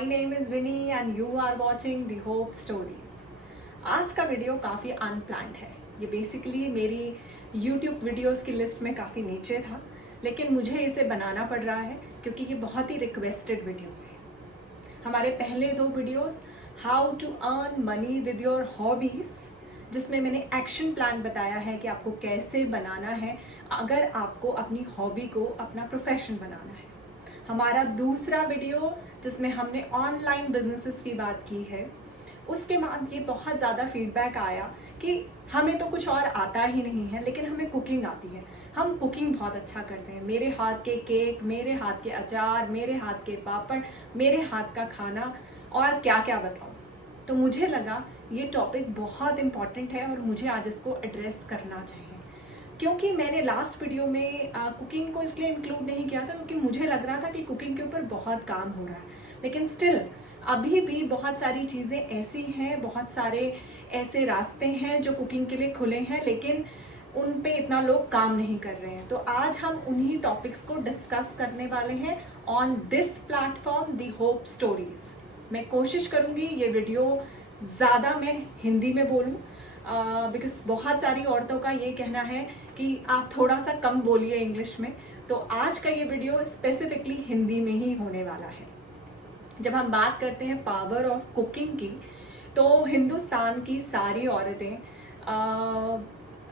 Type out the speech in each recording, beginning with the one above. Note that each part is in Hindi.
My name is Winnie and you are watching The Hope Stories. आज का वीडियो काफ़ी अनप्लान्ड है. ये बेसिकली मेरी YouTube वीडियोस की लिस्ट में काफ़ी नीचे था, लेकिन मुझे इसे बनाना पड़ रहा है क्योंकि ये बहुत ही रिक्वेस्टेड वीडियो है. हमारे पहले दो videos how to earn money with your hobbies, जिसमें मैंने एक्शन प्लान बताया है कि आपको कैसे बनाना है अगर आपको अपनी हॉबी को अपना प्रोफेशन बनाना है. हमारा दूसरा वीडियो जिसमें हमने ऑनलाइन बिजनेसेस की बात की है, उसके बाद ये बहुत ज़्यादा फीडबैक आया कि हमें तो कुछ और आता ही नहीं है लेकिन हमें कुकिंग आती है, हम कुकिंग बहुत अच्छा करते हैं. मेरे हाथ के केक, मेरे हाथ के अचार, मेरे हाथ के पापड़, मेरे हाथ का खाना और क्या क्या बताऊँ. तो मुझे लगा ये टॉपिक बहुत इम्पॉर्टेंट है और मुझे आज इसको एड्रेस करना चाहिए, क्योंकि मैंने लास्ट वीडियो में कुकिंग को इसलिए इंक्लूड नहीं किया था क्योंकि मुझे लग रहा था कि कुकिंग के ऊपर बहुत काम हो रहा है, लेकिन स्टिल अभी भी बहुत सारी चीज़ें ऐसी हैं, बहुत सारे ऐसे रास्ते हैं जो कुकिंग के लिए खुले हैं, लेकिन उन पे इतना लोग काम नहीं कर रहे हैं. तो आज हम उन्हीं टॉपिक्स को डिस्कस करने वाले हैं on this platform the hope stories. मैं कोशिश करूँगी ये वीडियो ज़्यादा मैं हिंदी में बोलूँ, बिकॉज बहुत सारी औरतों का ये कहना है कि आप थोड़ा सा कम बोलिए इंग्लिश में. तो आज का ये वीडियो स्पेसिफिकली हिंदी में ही होने वाला है. जब हम बात करते हैं पावर ऑफ कुकिंग की, तो हिंदुस्तान की सारी औरतें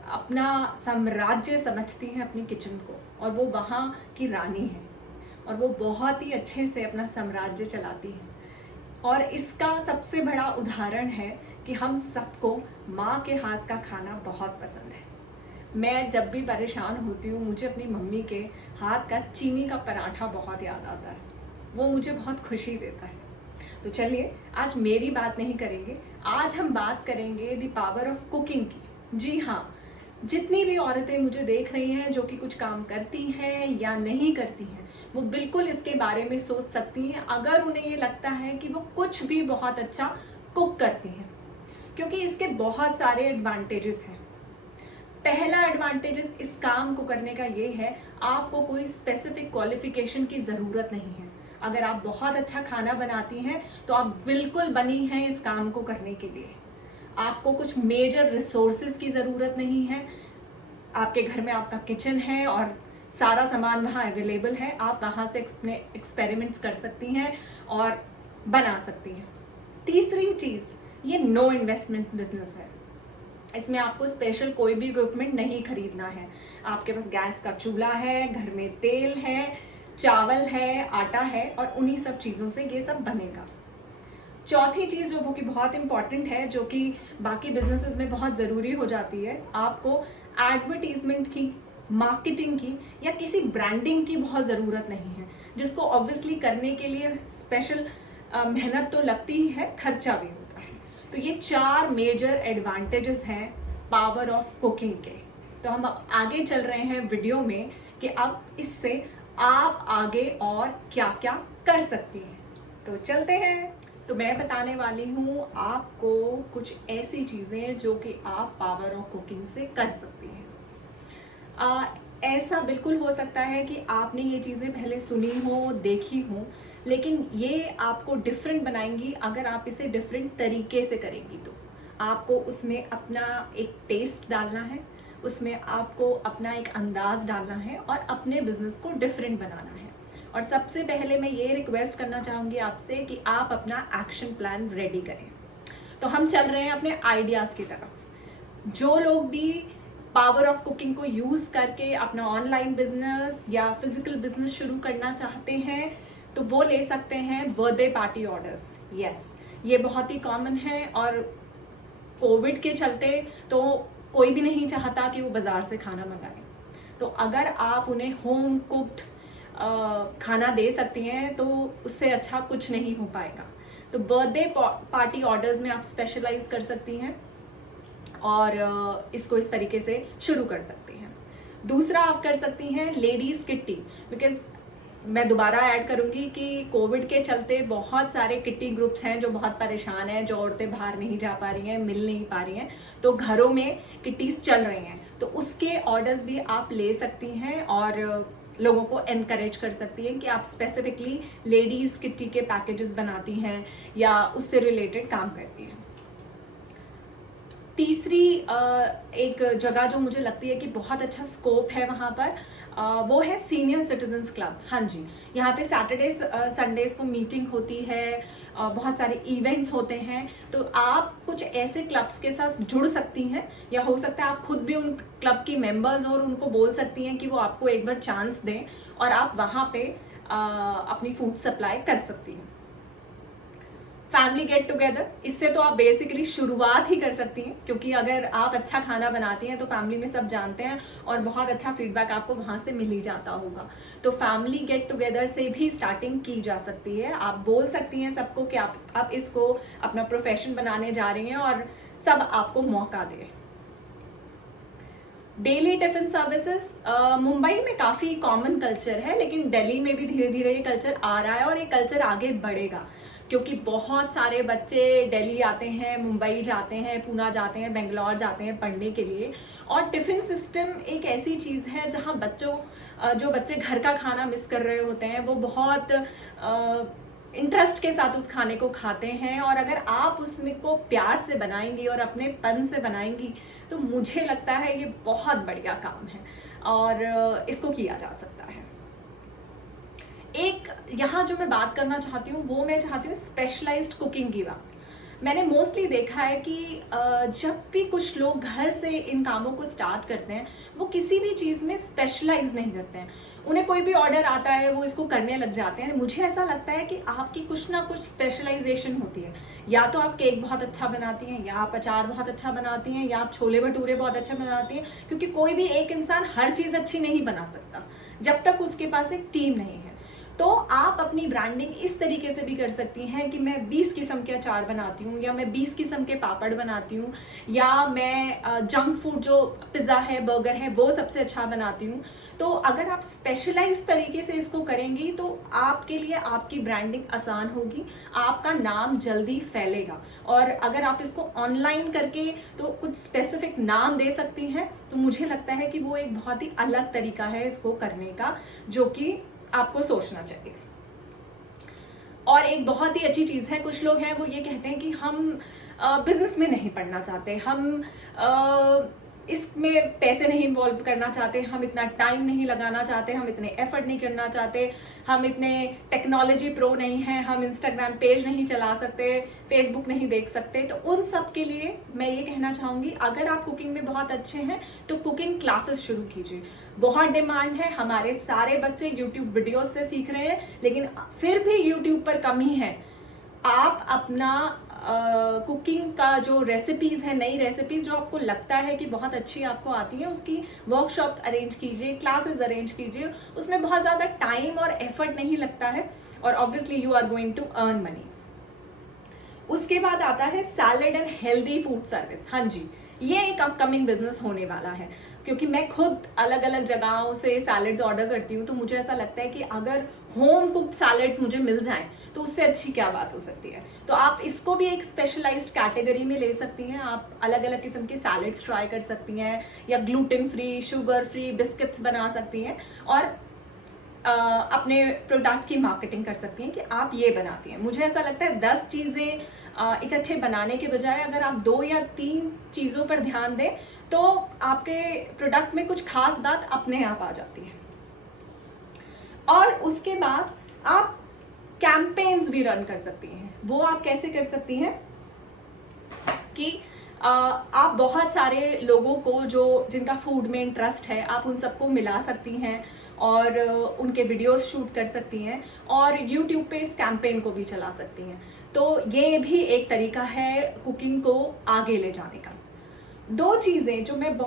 अपना साम्राज्य समझती हैं अपनी किचन को, और वो वहाँ की रानी हैं और वो बहुत ही अच्छे से अपना साम्राज्य चलाती हैं. और इसका सबसे बड़ा उदाहरण है कि हम सबको माँ के हाथ का खाना बहुत पसंद है. मैं जब भी परेशान होती हूँ मुझे अपनी मम्मी के हाथ का चीनी का पराठा बहुत याद आता है, वो मुझे बहुत खुशी देता है. तो चलिए आज मेरी बात नहीं करेंगे, आज हम बात करेंगे द पावर ऑफ कुकिंग की. जी हाँ, जितनी भी औरतें मुझे देख रही हैं जो कि कुछ काम करती हैं या नहीं करती हैं, वो बिल्कुल इसके बारे में सोच सकती हैं अगर उन्हें ये लगता है कि वो कुछ भी बहुत अच्छा कुक करती हैं, क्योंकि इसके बहुत सारे एडवांटेजेस हैं. पहला एडवांटेजेस इस काम को करने का ये है, आपको कोई स्पेसिफिक क्वालिफिकेशन की ज़रूरत नहीं है. अगर आप बहुत अच्छा खाना बनाती हैं तो आप बिल्कुल बनी हैं इस काम को करने के लिए. आपको कुछ मेजर रिसोर्सेज की ज़रूरत नहीं है. आपके घर में आपका किचन है और सारा सामान वहाँ अवेलेबल है, आप वहाँ से एक्सपेरिमेंट्स कर सकती हैं और बना सकती हैं. तीसरी चीज़, ये नो इन्वेस्टमेंट बिजनेस है. इसमें आपको स्पेशल कोई भी इक्विपमेंट नहीं खरीदना है. आपके पास गैस का चूल्हा है, घर में तेल है, चावल है, आटा है और उन्हीं सब चीज़ों से ये सब बनेगा. चौथी चीज़ जो कि बहुत इंपॉर्टेंट है, जो कि बाकी बिजनेसेस में बहुत ज़रूरी हो जाती है, आपको एडवर्टीजमेंट की, मार्केटिंग की या किसी ब्रांडिंग की बहुत ज़रूरत नहीं है, जिसको ऑब्वियसली करने के लिए स्पेशल मेहनत तो लगती ही है, खर्चा भी होता है. तो ये 4 मेजर एडवांटेजेस हैं पावर ऑफ कुकिंग के. तो हम आगे चल रहे हैं वीडियो में कि अब इससे आप आगे और क्या क्या कर सकती हैं. तो चलते हैं. तो मैं बताने वाली हूँ आपको कुछ ऐसी चीज़ें जो कि आप पावर ऑफ कुकिंग से कर सकती हैं. ऐसा बिल्कुल हो सकता है कि आपने ये चीज़ें पहले सुनी हो, देखी हो, लेकिन ये आपको डिफरेंट बनाएंगी अगर आप इसे डिफरेंट तरीके से करेंगी. तो आपको उसमें अपना एक टेस्ट डालना है, उसमें आपको अपना एक अंदाज़ डालना है और अपने बिजनेस को डिफरेंट बनाना है. और सबसे पहले मैं ये रिक्वेस्ट करना चाहूँगी आपसे कि आप अपना एक्शन प्लान रेडी करें. तो हम चल रहे हैं अपने आइडियाज़ की तरफ. जो लोग भी पावर ऑफ कुकिंग को यूज़ करके अपना ऑनलाइन बिजनेस या फिजिकल बिजनेस शुरू करना चाहते हैं, तो वो ले सकते हैं बर्थडे पार्टी ऑर्डर्स. यस, ये बहुत ही कॉमन है और कोविड के चलते तो कोई भी नहीं चाहता कि वो बाज़ार से खाना मंगाए. तो अगर आप उन्हें होम कुक्ड खाना दे सकती हैं तो उससे अच्छा कुछ नहीं हो पाएगा. तो बर्थडे पार्टी ऑर्डर्स में आप स्पेशलाइज कर सकती हैं और इसको इस तरीके से शुरू कर सकती हैं. दूसरा आप कर सकती हैं लेडीज़ किट्टी, बिकॉज मैं दोबारा ऐड करूँगी कि कोविड के चलते बहुत सारे किट्टी ग्रुप्स हैं जो बहुत परेशान हैं, जो औरतें बाहर नहीं जा पा रही हैं, मिल नहीं पा रही हैं, तो घरों में किट्टीज़ चल रही हैं. तो उसके ऑर्डर्स भी आप ले सकती हैं और लोगों को एनकरेज कर सकती हैं कि आप स्पेसिफिकली लेडीज़ किट्टी के पैकेजेस बनाती हैं या उससे रिलेटेड काम करती हैं। तीसरी एक जगह जो मुझे लगती है कि बहुत अच्छा स्कोप है वहाँ पर, वो है सीनियर सिटीजन्स क्लब। हाँ जी, यहाँ पे सैटरडेज संडेज को मीटिंग होती है, बहुत सारे इवेंट्स होते हैं, तो आप कुछ ऐसे क्लब्स के साथ जुड़ सकती हैं, या हो सकता है आप खुद भी उन क्लब की मेंबर्स और उनको बोल सकती हैं कि वो आपको एक बार चांस दें और आप वहाँ पे अपनी फूड सप्लाई कर सकती हैं। फैमिली गेट टुगेदर, इससे तो आप बेसिकली शुरुआत ही कर सकती हैं, क्योंकि अगर आप अच्छा खाना बनाती हैं तो फैमिली में सब जानते हैं और बहुत अच्छा फीडबैक आपको वहाँ से मिल ही जाता होगा। तो फैमिली गेट टुगेदर से भी स्टार्टिंग की जा सकती है। आप बोल सकती हैं सबको कि आप इसको अपना प्रोफेशन बनाने जा रही हैं और सब आपको मौका दें। डेली टिफिन सर्विसेज मुंबई में काफ़ी कॉमन कल्चर है, लेकिन दिल्ली में भी धीरे धीरे ये कल्चर आ रहा है और ये कल्चर आगे बढ़ेगा, क्योंकि बहुत सारे बच्चे दिल्ली आते हैं, मुंबई जाते हैं, पूना जाते हैं, बेंगलोर जाते हैं पढ़ने के लिए। और टिफ़िन सिस्टम एक ऐसी चीज़ है जहाँ जो बच्चे घर का खाना मिस कर रहे होते हैं वो बहुत इंटरेस्ट के साथ उस खाने को खाते हैं, और अगर आप उसमें को प्यार से बनाएंगी और अपने पन से बनाएंगी तो मुझे लगता है ये बहुत बढ़िया काम है और इसको किया जा सकता है। एक यहाँ जो मैं बात करना चाहती हूँ वो मैं चाहती हूँ स्पेशलाइज्ड कुकिंग की बात। मैंने मोस्टली देखा है कि जब भी कुछ लोग घर से इन कामों को स्टार्ट करते हैं वो किसी भी चीज़ में स्पेशलाइज नहीं करते हैं। उन्हें कोई भी ऑर्डर आता है वो इसको करने लग जाते हैं। मुझे ऐसा लगता है कि आपकी कुछ ना कुछ स्पेशलाइजेशन होती है। या तो आप केक बहुत अच्छा बनाती हैं, या आप अचार बहुत अच्छा बनाती हैं, या आप छोले भटूरे बहुत अच्छा बनाती हैं, क्योंकि कोई भी एक इंसान हर चीज़ अच्छी नहीं बना सकता जब तक उसके पास एक टीम नहीं है। तो आप अपनी ब्रांडिंग इस तरीके से भी कर सकती हैं कि मैं 20 किस्म के अचार बनाती हूँ, या मैं 20 किस्म के पापड़ बनाती हूँ, या मैं जंक फूड जो पिज़्ज़ा है, बर्गर है, वो सबसे अच्छा बनाती हूँ। तो अगर आप स्पेशलाइज तरीके से इसको करेंगी तो आपके लिए आपकी ब्रांडिंग आसान होगी, आपका नाम जल्दी फैलेगा। और अगर आप इसको ऑनलाइन करके तो कुछ स्पेसिफिक नाम दे सकती हैं, तो मुझे लगता है कि वो एक बहुत ही अलग तरीका है इसको करने का, जो कि आपको सोचना चाहिए। और एक बहुत ही अच्छी चीज़ है, कुछ लोग हैं वो ये कहते हैं कि हम बिजनेस में नहीं पढ़ना चाहते, हम इसमें पैसे नहीं इन्वॉल्व करना चाहते, हम इतना टाइम नहीं लगाना चाहते, हम इतने एफर्ट नहीं करना चाहते, हम इतने टेक्नोलॉजी प्रो नहीं हैं, हम इंस्टाग्राम पेज नहीं चला सकते, फेसबुक नहीं देख सकते। तो उन सब के लिए मैं ये कहना चाहूँगी, अगर आप कुकिंग में बहुत अच्छे हैं तो कुकिंग क्लासेस शुरू कीजिए। बहुत डिमांड है, हमारे सारे बच्चे यूट्यूब वीडियोस से सीख रहे हैं, लेकिन फिर भी यूट्यूब पर कमी है। आप अपना कुकिंग का जो रेसिपीज़ है, नई रेसिपीज़ जो आपको लगता है कि बहुत अच्छी आपको आती है, उसकी वर्कशॉप अरेंज कीजिए, क्लासेस अरेंज कीजिए। उसमें बहुत ज़्यादा टाइम और एफर्ट नहीं लगता है, और obviously you are going to earn money. उसके बाद आता है salad and healthy food service. हाँ जी, ये एक अपकमिंग बिजनेस होने वाला है, क्योंकि मैं खुद अलग अलग जगहों से सैलेड्स ऑर्डर करती हूँ, तो मुझे ऐसा लगता है कि अगर होम कुक्ड सैलेड्स मुझे मिल जाएं तो उससे अच्छी क्या बात हो सकती है। तो आप इसको भी एक स्पेशलाइज्ड कैटेगरी में ले सकती हैं। आप अलग अलग किस्म के सैलेड्स ट्राई कर सकती हैं, या gluten free, sugar free biscuits बना सकती हैं, और अपने प्रोडक्ट की मार्केटिंग कर सकती हैं कि आप ये बनाती हैं। मुझे ऐसा लगता है 10 चीज़ें इकट्ठे बनाने के बजाय अगर आप 2 या 3 चीज़ों पर ध्यान दें तो आपके प्रोडक्ट में कुछ खास बात अपने आप आ जाती है। और उसके बाद आप कैंपेन्स भी रन कर सकती हैं। वो आप कैसे कर सकती हैं कि आप बहुत सारे लोगों को जिनका फूड में इंटरेस्ट है, आप उन सबको मिला सकती हैं और उनके वीडियोस शूट कर सकती हैं, और यूट्यूब पे इस कैंपेन को भी चला सकती हैं। तो ये भी एक तरीका है कुकिंग को आगे ले जाने का। 2 चीज़ें जो मैं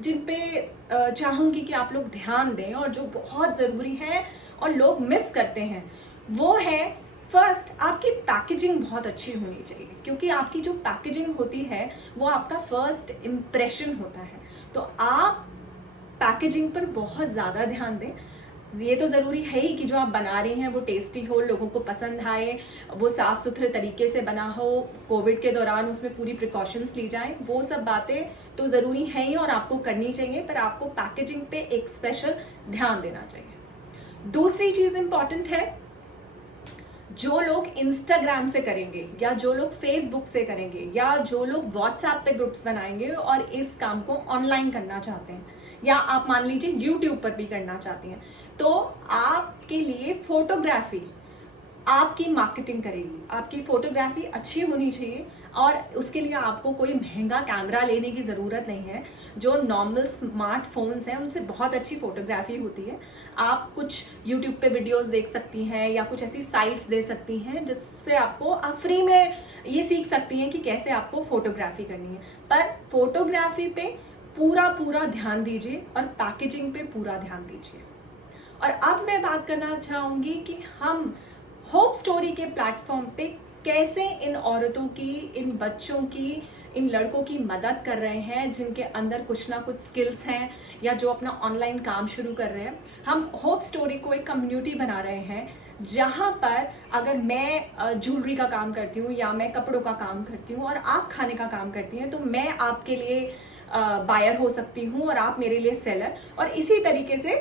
जिन पे चाहूँगी कि आप लोग ध्यान दें और जो बहुत ज़रूरी है और लोग मिस करते हैं, वो है फर्स्ट, आपकी पैकेजिंग बहुत अच्छी होनी चाहिए, क्योंकि आपकी जो पैकेजिंग होती है वो आपका फर्स्ट इम्प्रेशन होता है। तो आप पैकेजिंग पर बहुत ज़्यादा ध्यान दें। ये तो ज़रूरी है ही कि जो आप बना रही हैं वो टेस्टी हो, लोगों को पसंद आए, वो साफ़ सुथरे तरीके से बना हो, कोविड के दौरान उसमें पूरी प्रिकॉशंस ली जाएं, वो सब बातें तो ज़रूरी हैं ही और आपको करनी चाहिए, पर आपको पैकेजिंग पे एक स्पेशल ध्यान देना चाहिए। दूसरी चीज़ इम्पॉर्टेंट है, जो लोग इंस्टाग्राम से करेंगे या जो लोग फेसबुक से करेंगे या जो लोग व्हाट्सएप पे ग्रुप्स बनाएंगे और इस काम को ऑनलाइन करना चाहते हैं, या आप मान लीजिए यूट्यूब पर भी करना चाहती हैं, तो आपके लिए फोटोग्राफी आपकी मार्केटिंग करेगी। आपकी फोटोग्राफी अच्छी होनी चाहिए और उसके लिए आपको कोई महंगा कैमरा लेने की ज़रूरत नहीं है। जो नॉर्मल स्मार्टफोन्स हैं उनसे बहुत अच्छी फोटोग्राफी होती है। आप कुछ यूट्यूब पे वीडियोस देख सकती हैं या कुछ ऐसी साइट्स दे सकती हैं जिससे आप फ्री में ये सीख सकती हैं कि कैसे आपको फोटोग्राफी करनी है। पर फोटोग्राफी पे पूरा ध्यान दीजिए और पैकेजिंग पे पूरा ध्यान दीजिए। और अब मैं बात करना चाहूँगी कि हम होप स्टोरी के प्लेटफॉर्म पे कैसे इन औरतों की, इन बच्चों की, इन लड़कों की मदद कर रहे हैं जिनके अंदर कुछ ना कुछ स्किल्स हैं या जो अपना ऑनलाइन काम शुरू कर रहे हैं। हम होप स्टोरी को एक कम्युनिटी बना रहे हैं जहाँ पर अगर मैं ज्वेलरी का काम करती हूँ या मैं कपड़ों का काम करती हूँ और आप खाने का काम करती हैं, तो मैं आपके लिए बायर हो सकती हूँ और आप मेरे लिए सेलर, और इसी तरीके से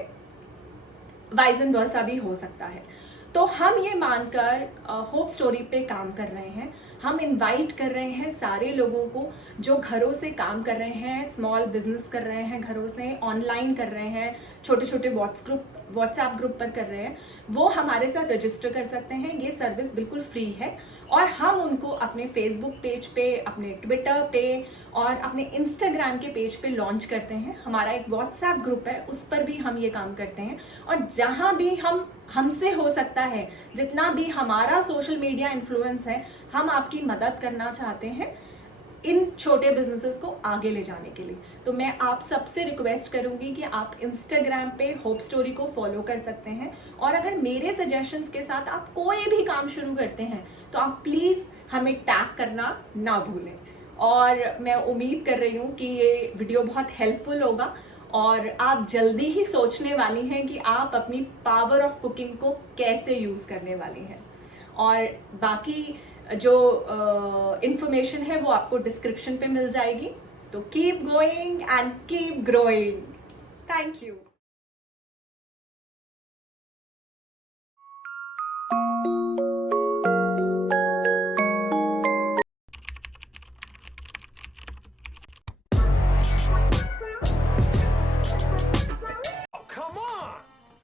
वाइज एंड वर्सा भी हो सकता है। तो हम ये मानकर होप स्टोरी पे काम कर रहे हैं। हम इनवाइट कर रहे हैं सारे लोगों को जो घरों से काम कर रहे हैं, स्मॉल बिजनेस कर रहे हैं, घरों से ऑनलाइन कर रहे हैं, छोटे छोटे व्हाट्सएप ग्रुप पर कर रहे हैं, वो हमारे साथ रजिस्टर कर सकते हैं। ये सर्विस बिल्कुल फ्री है और हम उनको अपने फेसबुक पेज पे, अपने ट्विटर पे और अपने इंस्टाग्राम के पेज पे लॉन्च करते हैं। हमारा एक व्हाट्सएप ग्रुप है, उस पर भी हम ये काम करते हैं। और जहाँ भी हमसे हो सकता है, जितना भी हमारा सोशल मीडिया इन्फ्लुएंस है, हम आपकी मदद करना चाहते हैं इन छोटे बिजनेसेस को आगे ले जाने के लिए। तो मैं आप सबसे रिक्वेस्ट करूंगी कि आप इंस्टाग्राम पे होप स्टोरी को फॉलो कर सकते हैं, और अगर मेरे सजेशंस के साथ आप कोई भी काम शुरू करते हैं तो आप प्लीज़ हमें टैग करना ना भूलें। और मैं उम्मीद कर रही हूँ कि ये वीडियो बहुत हेल्पफुल होगा और आप जल्दी ही सोचने वाली हैं कि आप अपनी पावर ऑफ कुकिंग को कैसे यूज़ करने वाली हैं। और बाकी जो इंफॉर्मेशन है वो आपको डिस्क्रिप्शन पे मिल जाएगी। तो keep going and keep growing. Thank you.